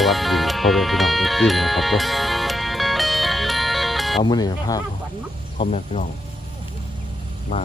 วัสดีพ่อแม่พี่น้องทุกท่านนะครับเด้อเอามื้อนี้ภาพพ่อแม่พี่น้องมา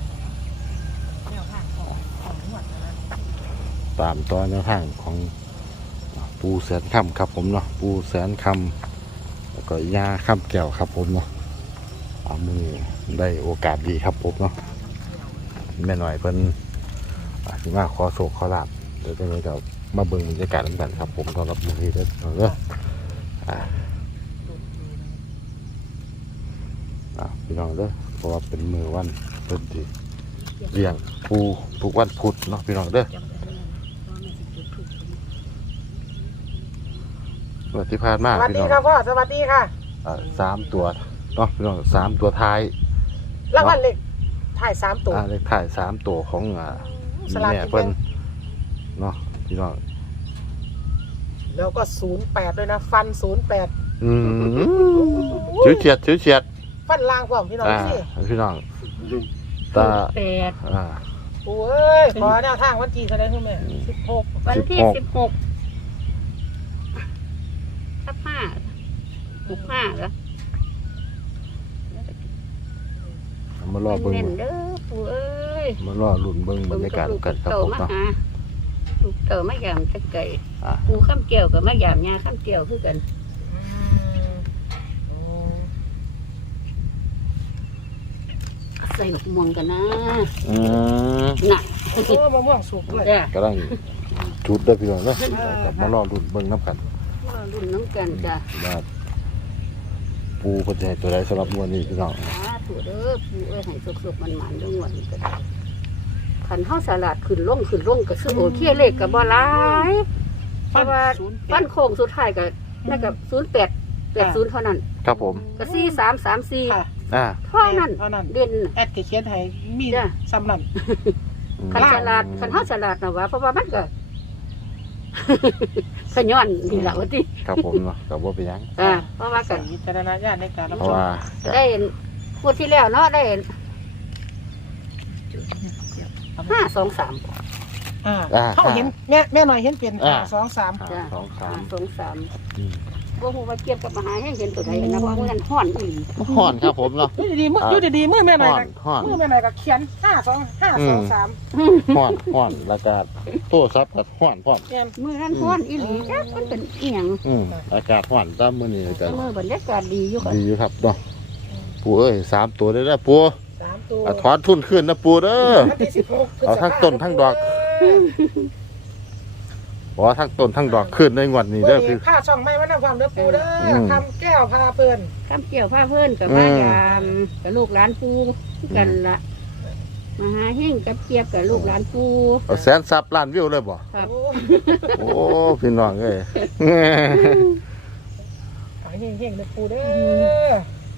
ตามตอนแนวทางของปูแสนคำครับผมเนาะปูแสนคำแล้วก็ยาคำแก้วครับผมเนาะเอามื้อนี้ได้โอกาสดีครับผมเนาะแม่หน่อยเพิ่นสิมาขอโชคขอลาภเดี๋ยวจะมีกับมาเบิ่งบรรยากาศกันครับผมตอนรับมื้อนี้เด้อพี่น้องเด้อเพราะว่าเป็นมื้อวันเพิ่นสิเลี้ยงปูทุกวันพุธเนาะพี่น้องเด้อวันที่ผ่านมาพี่น้องสวัสดีครับพ่อสวัสดีค่ะ3ตัวเนาะพี่น้อง3ตัวท้ายรางวัลเลขถ่าย3ตัวเลขถ่าย3ตัวของแม่เพิ่นเนาะพี่น้องแล้วก็08ด้วยนะฟัน08 ชิวเฉียดฟันล่างพร้อมพี่น้องสิพี่น้องตาโอ้ยขอแนวทางวันที่เท่าไหร่คุณแม่16 วันที่16ทับ5 65แล้วมารอเบิ่งเด้อปู่เอ้ยมารอลุ้นเบิ่งบรรยากาศกันครับผมเนาะลูกเต๋อมายามตะไก่ปู่ข้ามเกี่ยวกับมายามยาข้ามเกี่ยวคือกันใส่หลกม่วงกันนะน่ะโอ้มะม่วงสุกด้วยกำลังจุดได้พี่น้องเนาะมารอลุ้นเบิ่งน้ำกันลุ้นน้ำกันจ้ะปูเพิ่นจะให้ตัวใดสำหรับวันนี้พี่น้องปู่เด้อปู่เอ้ยให้สุกๆมันๆจังหวัดนี้ก็ได้ขันเฮาสลัดขึ้นลงก็คือโอเคเลขก็บ่หลายเพราะว่าฟันโค้งสุดท้ายก็นั่นก็0880เท่านั้นครับผมก็4334เท่านั้นเด่นแอดเขียนให้มีซ้ำนั่นขันเฮาสลัดน่ะว่าเพราะว่ามันก็ขย้อนนี่ล่ะว่าติครับผมเนาะก็บ่เป็นหยังเพราะว่าก็วิจารณญาณในการรับชมได้พูดที่แล้วเนาะได้523 เขาเห็นแม่หน่อยเห็นเป็น523 บ่ฮู้ว่าเกี่ยวกับมหาให้เห็นตัวใดนะว่ามันฮ้อนอีหลีฮ้อนครับผมเนาะอยู่ดีมือแม่หน่อยมือแม่หน่อยก็เขียน523 ฮ้อนแล้วก็โทรศัพท์ก็ฮ้อนพร้อมมือนั้นฮ้อนอีหลีจักมันเป็นอีหยังอากาศฮ้อนตามมื้อนี้ก็มื้อบรรยากาศดีอยู่ครับเนาะปู่เอ้ย3ตัวได้แล้วปู่ 3ตัวถอนทุนขึ้นนะปู่เด้อเอาทั้งต้นทั้งดอกทั้งต้นทั้งดอกขึ้นในงวดนี้เด้อคือค่าช่องไม้มันน้ำความเด้อปู่เด้อคำแก้วพาเพิ่นคำแก้วพาเพิ่นกับมายามกับลูกหลานปู่กันละมหาเฮงกับเกียบกับลูกหลานปู่แสนซับล้านวิวเลยบ่ครับโอ้พี่น้องเอ้ยเฮงๆเด้อปู่เด้อ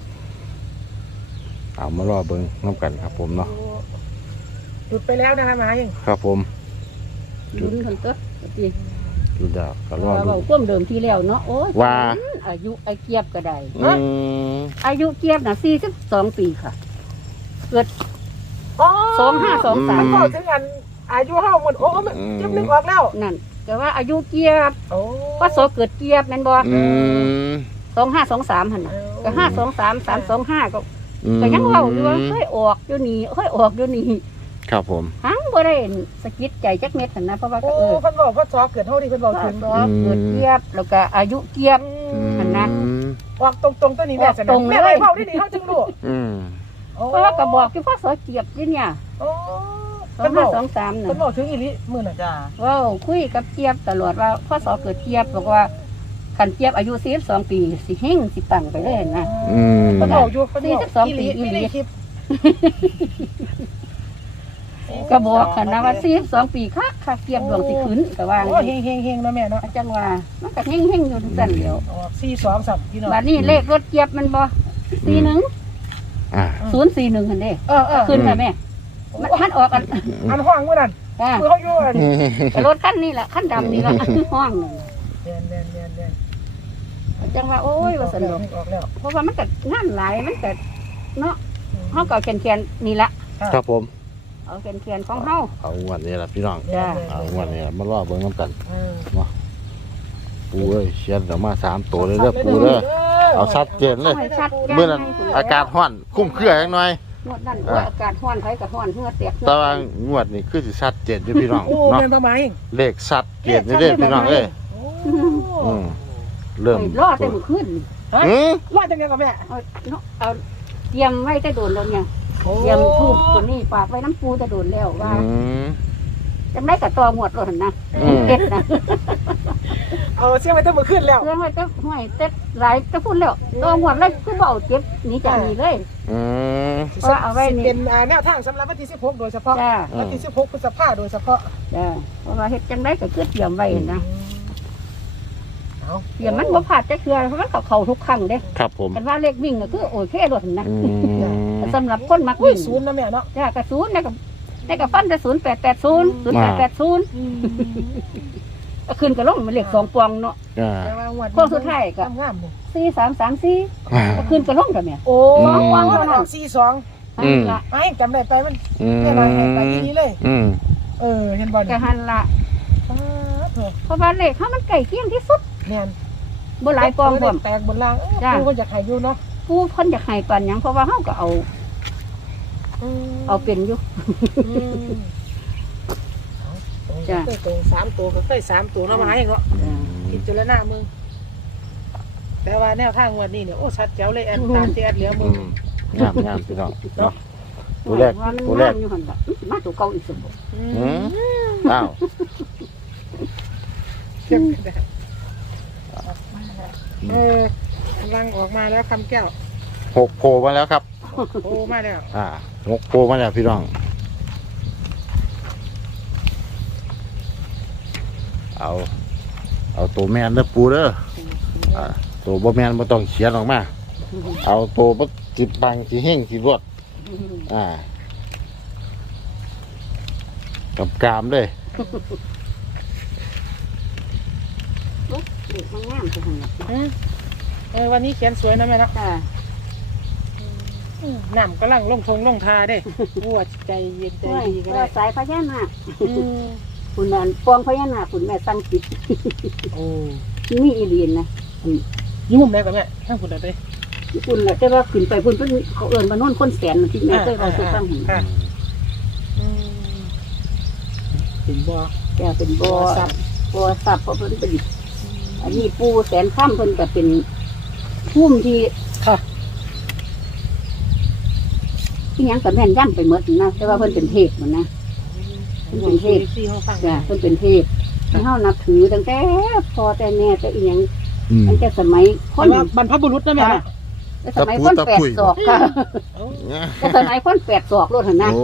เอามารอเบิ่งน้ำกันครับผมเนาะหยุดไปแล้วนะคะมหาเฮงครับผมลุ้นคนตัวดูดาวก็รอดูพ่วงเดิมที่แล้วเนาะโอ้ยว่าอายุไอเกียบก็ได้อายุเกียบน่ะ42 ปีค่ะเกิด2523 เข้าถึงอันอายุเฮาหมดโอ้จำนึกออกแล้วนั่นแต่ว่าอายุเกียบพศเกิดเกียบแม่นบ่2523หั่นน่ะก็523325ก็ยังเว้าอยู่ว่าเฮ้ยออกอยู่นี่ครับผมหังบ่ได้สะกิดใจจักเม็ดหั่นนะเพราะว่าก็เพิ่นบอกพศเกิดเฮาดิเพิ่นบอกถึงเกิดเกียบแล้วก็อายุเกียบหั่นนะออกตรงๆตัวนี้แม่จะแม่ไว้เฮาดิเฮาจึงรู้เพราะว่าก็บอกอยู่พศเกียบนี่เนี่ย2523น่ะเพิ่นบอกถึงอีหลีมื้อน่ะจ้าว้าวคุยกับเกียบตลอดว่าพศเกิดเกียบบอกว่าคันเกียบอายุ42 ปีสิเฮงสิปังไปเลยนะเพิ่นบอกอยู่ 42 ปีอีหลีก็บอกคันนะว่า42 ปีค่ะเกียบดวงสิขึ้นก็ว่าเฮงๆๆเนาะแม่เนาะจังว่ามันก็เฮงๆอยู่ทุกสั่นเดียว 423พี่น้องบัดนี้เลขรถเกียบมันบ่41 041หั่นเด้ขึ้นค่ะแม่มันออกอันห้องมื้อนั้นมื้อเฮาอยู่รถคันนี้ล่ะคันดำนี่ล่ะห้องนึงเรียนจังว่าโอ้ยว่าสนุกเพราะว่ามันก็งานหลายมันก็เนาะเฮาก็แขนๆนี่ล่ะครับผมเอาแขนของเฮาเอาวันนี้ล่ะพี่น้องเอาวันนี้มารอเบิ่งนำกันเนาะปูเอ้ยเขียนออกมา3ตัวเลยเด้อปูเด้อเอาชัดเจนเลยชัดเมื่อนั้นอากาศร้อนคุ้มเครือจังหน่อยงวดนั้นว่าอากาศร้อนไผก็ร้อนเหือแตกแต่ว่างวดนี้คือสิชัดเจนอยู่พี่น้องโอ้เนาะแม่นประมาณเองเลขชัดเจนอยู่เด้อพี่น้องเอ้ยโอ้เริ่มรอดแต่มื้อคืนว่าจังไงกับแม่เอาเตรียมไว้แต่โดนแล้วเนี่ยเตรียมทูบตัวนี้ฝากไว้น้ำปูแต่โดนแล้วว่า จังได้กับตัวหมวดรถหั่นนะเด็ดนะเอาเสียงไว้ตั้งมือขึ้นแล้วเรื่องไว้แต่ห้วยเต็ดหลายจะพูดแล้วตัวหมวดเลยคือเบาเจ็บหนีจากนี้เลยว่าเอาไว้นี่เป็นแนวทางสำหรับวันที่16โดยเฉพาะจ้าวันที่16พฤษภาคมโดยเฉพาะจ้าเพราะว่าเฮ็ดจังได้ก็คือเตรียมไว้นะเอาเตรียมมันบ่พลาดจะเคือเพราะมันเข้าทุกครั้งเด้ครับผมกันว่าเลขวิ่งก็คือโอ้ยแค่รถนะสำหรับคนมักอุ้ยวิ่งศูนย์นะแม่เนาะจ้ากระศูนย์ได้กับฟันแต่0880 0880ก็ขึ้นก็ลงมันเลข2ปองเนาะแต่ว่างวดโค้งสุดท้ายก็งามๆนี่ 4334ก็ขึ้นก็ลงก็แม่โอ้สองวันมันออก42 นั่นละไอ้จำได้ไปมันแม่น้อยให้ไปที่นี้เลยเห็นบ่ก็เนี่ยหันละ เพราะว่าเลขเขามันใกล้เคียงที่สุดแม่นบ่หลายปองพร้อมแตกบนล่างจ้ะกูก็อยากให้อยู่เนาะผู้เพิ่นอยากให้ปานหยังเพราะว่าเฮาก็เอาเป็นอยู่ จ้ะเคยตรง3ตัวก็เคย3ตัวเนาะมาให้เนาะพิจารณามึงแต่ว่าแนวทางงวดนี้เนี่ยโอ้ชัดแจ๋วเลยแอดตามที่แอดเหลือมึงงามพี่น้องเนาะตัวแรกว่ามันตัวแรกงามอยู่หั่นล่ะมาตัวเก่าอีกสมบ่อ้าวกำลังออกมาแล้วคำแก้ว 6โผล่มาแล้วครับโอ้มาแล้ว 6โผล่มาแล้วพี่น้องเอาตัวแมนเด้อปูเด้อตัวบ่แมนบ่ต้องเขียนออกมาเอาตัวบ่จิบบังสิเฮงสิรวดกับกามเลยเลขมันงามจังหั่นล่ะวันนี้เขียนสวยนะแม่เนาะจ้าน้ำกำลังลงทงลงทาเด้วัวใจเย็นใจดีก็ได้สายพญานาคคุณนั่นปองพญานาคคุณแม่ตั้งจิตโอ้มีอีเลียนนะยุ่มแม่กับแม่ทั้งคนเลยคุณน่ะแต่ว่าขึ้นไปพุ่นเพิ่นเขาเอิ้นว่าโน่นคนแสนที่แม่เคยเอาสู่ฟังหั่นถึงบ่แกเป็นบ่อทรัพย์เพราะเพิ่นเป็นอันนี้ปูแสนค่ำเพิ่นก็เป็นภูมิที่ค่ะที่หยังก็แม่นย่ำไปหมดนะแต่ว่าเพิ่นเป็นเทพเหมือนนะเพิ่นเป็นเทพที่เขาฟังจ้ะเพิ่นเป็นเทพที่เฮานับถือตั้งแต่พ่อแต่แม่แต่อีหยังตั้งแต่สมัยคคน นบรรพบุรุษนะแม่แต่สมัยคนแปดศอกค่ะแต่สมัยคนแปดศอกโลดหั่นนะโอ้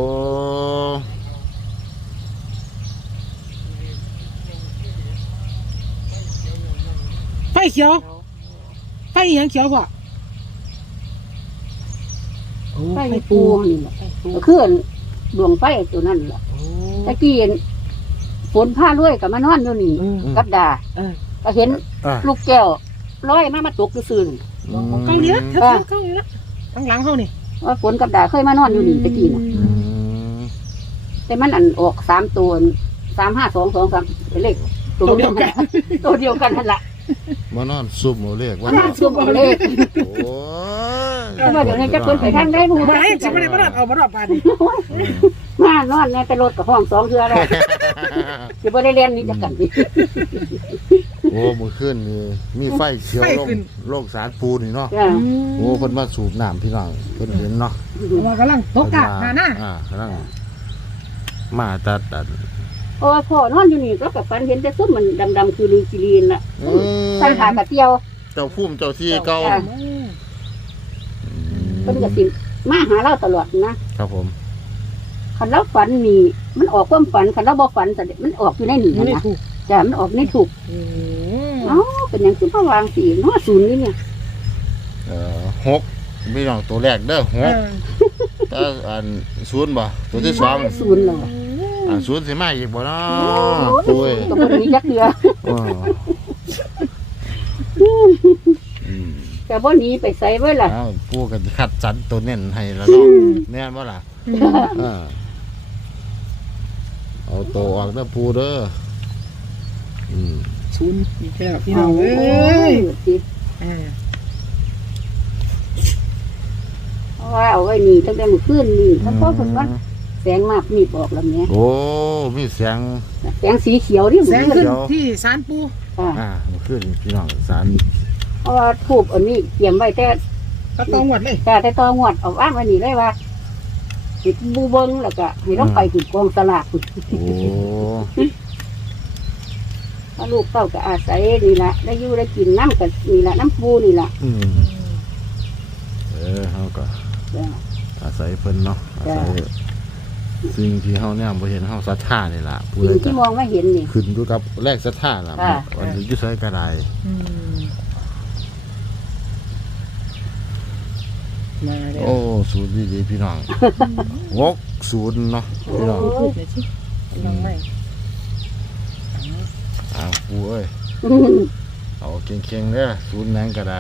ไฟเขียวไฟยังเขียวพ่อไฟปูนี่แหละก็คือดวงไฟตัวนั้นแหละตะกี้ฝนผ้าด้วยกับมานอนอยู่นี่กับดาก็เห็นลูกแก้วลอยมาตกซื่อเกาหลีละเธอเกาหลีละข้างหลังเขานี่ๆว่าฝนกับดาเคยมานอนอยู่นี่ตะกี้นะแต่มันอันออก3 ตัว3522เป็นเลขตัวเดียวกันตัวเดียวกันนั่นแหละมานอนซุ่มเอาเลขว่าซุ่มเอาเลขโอ้ยเพราะว่าเดี๋ยวนี้จะคนไปทางได้รู้มาให้ฉันไม่ได้มารอดเอามารอดปานนี้มานอนเนี่ยแต่รถกับห้อง2 เทื่อแล้วจะบ่ได้เรียนนี่จะกันดิโอ้มื้อคืนนี่มีไฟเขียวลงสารปูนี่เนาะจ้ะโอ้เพิ่นมาสูบน้ำพี่น้องเพิ่นเห็นเนาะมากำลังตกกะหาหน้ากำลังมาตัดเพราะว่าพ่อนอนอยู่นี่ก็กับฝันเห็นแต่ซุ่มมันดำๆคือลือกิลีนล่ะใส่ขากระเตียวเจ้าพุ่มเจ้าที่เก่าเพิ่นก็สิมาหาเราตลอดนะครับผมคันเราฝันนี่มันออกความฝันคันเราบ่ฝันแต่มันออกอยู่ในนี่ไม่ได้นะถูกจ้ะมันออกในถูกเอ้าเป็นหยังคือพระวางสีเนาะศูนย์นี่เนี่ย 6พี่น้องตัวแรกเด้อ6ถ้าอัน0บ่ตัวที่2 ศูนย์เลย 0สิมาอีกบ่เนาะปุ้ยก็บ่มีจักเทื่อแต่บ่หนีไปไสไว้ล่ะปู่ก็คัดสรรตัวเน้นให้แล้วเนาะแม่นบ่ล่ะเอาตัวออกเด้อปู่เด้อศูนย์อีกแล้วพี่น้องเอ้ยติดอ่าเพราะว่าเอาไว้นี่ตั้งแต่เมื่อคืนนี่ถ้าพ่อเพิ่นว่าแสงมากมีบอกแล้วเนี่ยโอ้มีเสียงแสงสีเขียวที่แสมันงขึ้นที่ศาลปูขึ้นพี่น้องสารเพราะว่าทูบอันนี้เตรียมไว้แต่ก็ต้องหมดเลยแต่ตองวดเอาอ้างไว้นี่เลยว่าสิบูเบิ้งแล้วก็ให้ต้องไปถึงกองสลากพุ่นโอ้เพราะลูกเต้าก็อาศัยนี่ละได้อยู่ได้กินน้ำกับนี่ละน้ำปูนี่ละเขาก็อาศัยเพิ่นเนาะอาศัยสิ่งที่เขาเนี่ยบ่เห็นเขาศรัทธานี่ล่ะผู้สิ่ใดงที่มองไม่เห็นนี่ขึ้นอยู่กับแรกศรัทธาล่ะวันนี้อยู่ไสก็ได้มาเลยโอ้ศูนย์ดีๆพี่น้อง60เนาะพี่น้องพูดเลยสิลองไม่ปูเอ้ยเอาเก่งๆเด้อศูนย์นั้นก็ได้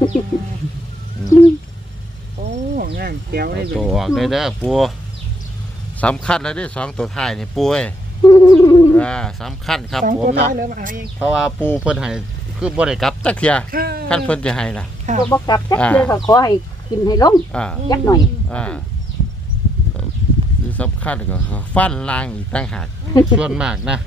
โอ้งานเกี่ยวเลเอายตัวออกได้เด้อปูสำคัญเลยเด้อ2ตัวท้ายนี่ปูเอ้ยสำคัญครับสองผตัมวท้าเนาะยเลยมาหาเองเพราะว่าปูเพิ่นให้คือบ่ได้กลับจักเที่ยคันเพิ่นจะให้ล่ะก็บอกกลับจักเดือก็ขอให้ขึ้นให้ลง ยักหน่อยที่สำคัญก็ฟันลางอีกต่างหากส่วนมากนะ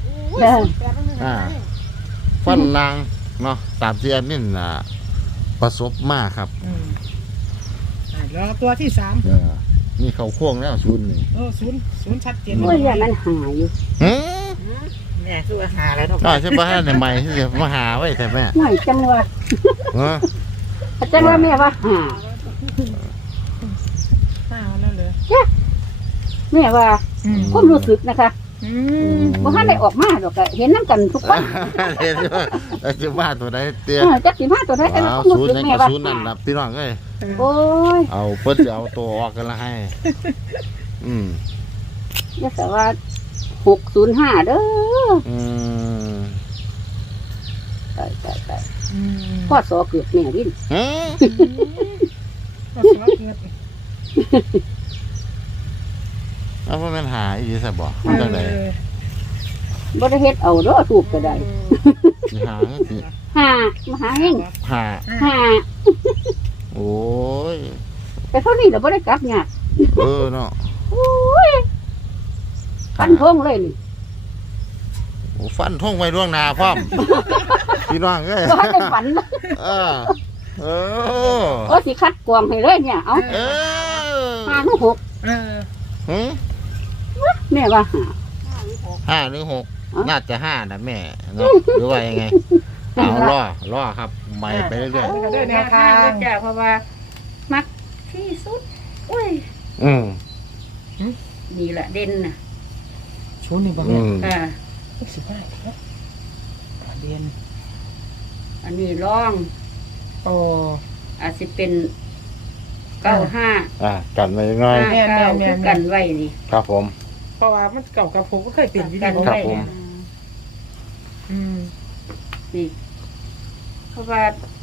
ฟันลางเนาะตามที่แอดมินประสบมาครับรอตัวที่สามนี่เขาโค้งแล้วศูนย์นี่ศูนย์ชัดเจนโอ้ยอย่างนั้นหาอยู่แม่คือว่าหาแล้วเนาะใช่ป่ะฮะในใหม่ที่จะมาหาไว้แต่แม่หน่อยจังว่าเออจังว่าแม่ว่าหาหาแล้วเลยแม่ว่าความรู้สึกนะคะบ่ทันได้ออกมาดอกก็เห็นน้ำกันทุกคนเห็นว่าจะว่าตัวใดเตี้ยจักสิมาตัวใดแต่ละความรู้ศูนสึย์กนั่นแม่กับว่าศูนย์นั่นล่ะพี่น้องเอ้ยโอ้ยเอาเพิ่นจะเอาตัวออกกันละให้อย่าแต่ว่า605เด้อตายพ่อสอเกิดแม่วินแล้วเพิ่นมันหาอีสิบ่มันจังได๋บ่ได้เฮ็ดเอาเด้อถูกก็ได้สิหาสิหามาหาเฮงหาหาโอ้ยแต่เท่านี้เราบ่ได้กลับยากเนาะโอ้ยฟันทงเลยนี่โอ้ฟันท่งไว้ล่วงหน้าพร้อมพี่น้องเอ้ยบ่ทันได้ฝันเออโอ้สิคัดกรองให้เลยเนี่ยเอา5หรือ6แม่ว่าหา 5หรือ6น่าจะ5นะแม่เนาะหรือว่ายังไงเอารอครับใหม่ไปเรื่อยก็ได้แนวทางจ้ะเพราะว่ามักที่สุดโอ้ยๆนี่แหละเด่นน่ะชุดนี่บอกอ่าสิบห้าเรียนอันนี้ร่องโอ้อาจสิเป็น95 กันไว้หน่อย 59คือกันไว้นี่ครับผมเพราะว่ามันเก่ากับผมก็เคยเปลี่ยนวิดีโอครับผมนี่เพราะว่า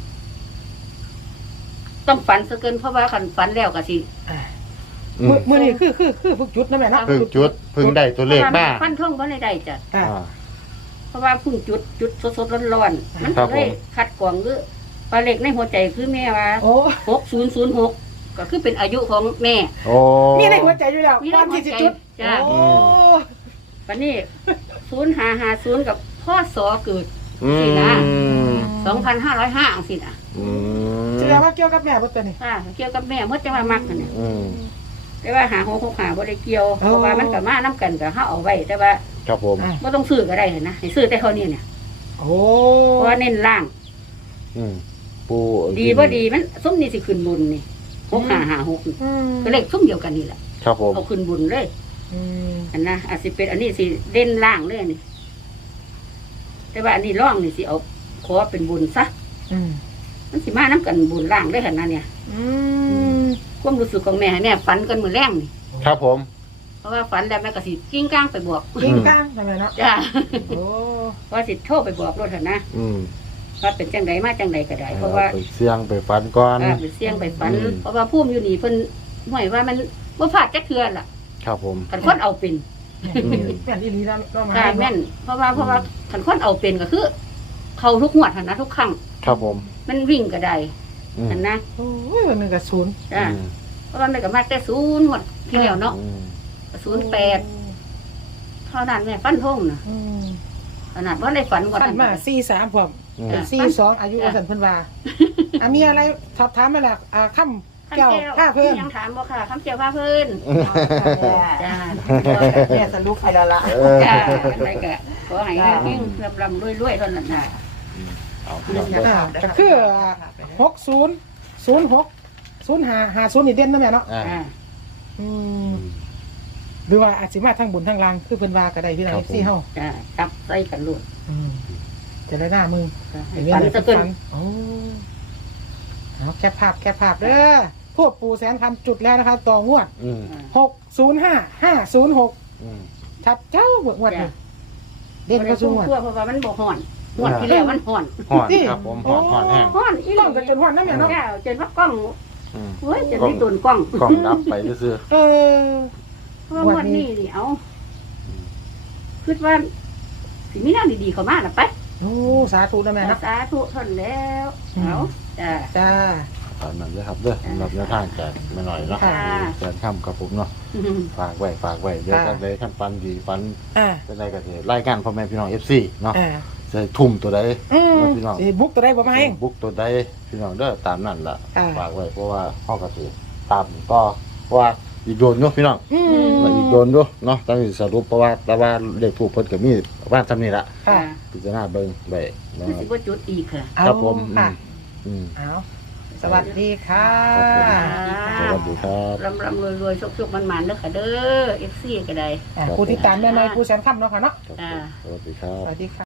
ต้องฝันซะเกินเพราะว่าคันฝันแล้วก็สิมือนี่คือพวกจุดนั่นแหละนะพึ่งจุดพึ่งได้ตัวเลขมาฟันท่งบ่ได้จ้ะอ่าเพราะว่าเพิ่งจุดสดๆร้อนๆมันครัก็บเลยผมคัดกรองคือปลาเล็กในหัวใจคือแม่ว่าโอ้ 6006ก็คือเป็นอายุของแม่โอ้มีในหัวใจอยู่แล้วมีในความหัวที่ใจจะจุดจ้ะโอ้วันนี้0550กับพ่อสอเกิดสินะ 2505จังซี่น่ะแสดงว่าเกี่ยวกับแม่บ่ตัวนี้เกี่ยวกับแม่เมื่อจะมามักนั่นน่ะอืมแต่ว่า665บ่ได้เกี่ยวอ๋อเพราะว่ามันก็มานํกันก็เฮาเอาไว้แต่ว่าครับผมบ่ต้องซื้อก็ได้นะให้ซื้อแต่เท่านี้เนี่ยโอ้เพราะว่าเน้นล่างปูดีบ่ดีมันซุ่มนี่สิขึ้นบุญนี่6556ก็เลขซุ่มเดียวกันนี่แหละครับผมเอาขึ้นบุญเลยอันนะอาจสิเป็นอันนี้สิเด่นล่างเลยนี่แต่ว่าอันนี้ร่องนี่สิเอาขอเป็นบุญซะมันสิมาน้ำกันบุญล่างเลยขนาดเนี่ยความรู้สึกของแม่ให้แม่ฝันกันมือแรงนี่ครับผมเพราะว่าฝันแล้วแม่ก็สิกิ้งก้างไปบอกกิ้งก้างทำไมเนาะจ้าโอ้ว่าสิโทรไปบอกรถเถอะนะอืมว่าเป็นจังใดมาจังใดก็ได้เพราะว่าไปเสี่ยงไปฝันก่อนไปเสี่ยงไปฝัน เพราะว่าพุ่มอยู่นี่เพิ่นห่วยว่ามันบ่พลาดจักเทื่อล่ะครับผมคันคนเอาเป็นแม่นอีหลีแล้วก็มาค่ะแม่นเพราะว่าคันคนเอาเป็นก็คือเขาทุกงวดหั่นนะทุกครั้งครับผมมันวิ่งก็ได้อืมหั่นนะโอ้ยวันหนึงก็ศูนย์จ้าเพราะว่ามันก็มาแต่0งวดที่แล้วเนาะอืม 08เท่านั้นแม่ฟันธงน่ะอืมขนาดว่าได้ฝันว่าฝันมา43พร้อมอืมจ้ะ 42อายุว่าซั่นเพิ่นว่ามีอะไรสอบถามมาล่ะค่ำแก้วค่าเพิ่นยังถามบ่ค่ะคำเจียวพาเพิ่นจ้าแม่สรุปให้แล้วล่ะจ้าอะไรก็ขอให้เฮงๆรำๆรวยๆเท่านั้นน่ะเอาพี่น้องก็คือ60 06 05 50นี่เด่นนะแม่เนาะอ่าอ่าอืมหรือว่าอาจสิมาทางบุญทางลางคือเพิ่นว่าก็ได้พี่น้องซี่เฮาจ้าจับใส่กันลุดจะได้หน้ามึงให้ฝันซะเกินโอ้เอาแคปภาพเด้อพวกปู่แสนคำจุดแล้วนะคะต่องวดอืม 605506 อืมชัดเจ้าเบิกงวดนี่เด่นก็สูงวดทั่วเพราะว่ามันบ่ฮ้อนงวดที่แล้วมันฮ้อนห่อนครับผมห่อนแห้งฮ้อนอีหต้ลีองกันจนฮอดนะแม่เนาะจ้าจนว่ากล้องอืมเฮ้ยจนมีตุนกล้องกล้องดับไปซื่อเออเพราะว่างวดนี้นี่เอาคิดว่าสิมีแนวดีๆเข้ามาล่ะไปโอ้สาธุนะแม่เนาะสาธุทนแล้วเอาจ้าจ้าๆตามนั้นเลยครับเด้อสำหรับแนวทางจากแม่หน่อยเนาะค่ะแสนค่ำครับผมเนาะฝากไว้เดี๋ยวจะได้ขั้นปันดีปันอ่าเป็นไรกันเถอะรายการพ่อแม่พี่น้อง FC เนาะอ่าจะทุ่มตัวใด พี่น้องสิบุกตัวได้บ่มาเองบุ๊กตัวใดพี่น้องเด้อตามนั่นล่ะอ่าฝากไว้เพราะว่าพ่อกระสือตามต่อเพราะว่าอีกโดนเนาะพี่น้องอืมอีกโดนด้วยเนาะต้องสรุปเพราะว่าแต่ว่าเลขถูกเพิ่นก็มีบ้านทำนี่ละค่ะพิจารณาเบิ่งไว้นะคือคสิรับบ่จุดอีกค่ะเอาครับผมค่ะอืมเอาสวัสดีค่ะสวัสดีครับรำๆรวยๆสุกๆมันๆเด้อค่ะเด้อ FC ก็ได้ผู้ที่ตามแม่น้อยผู้แสนค่ำเนาะค่ะเนาะครับผมสวัสดีครับสวัสดีค่ะ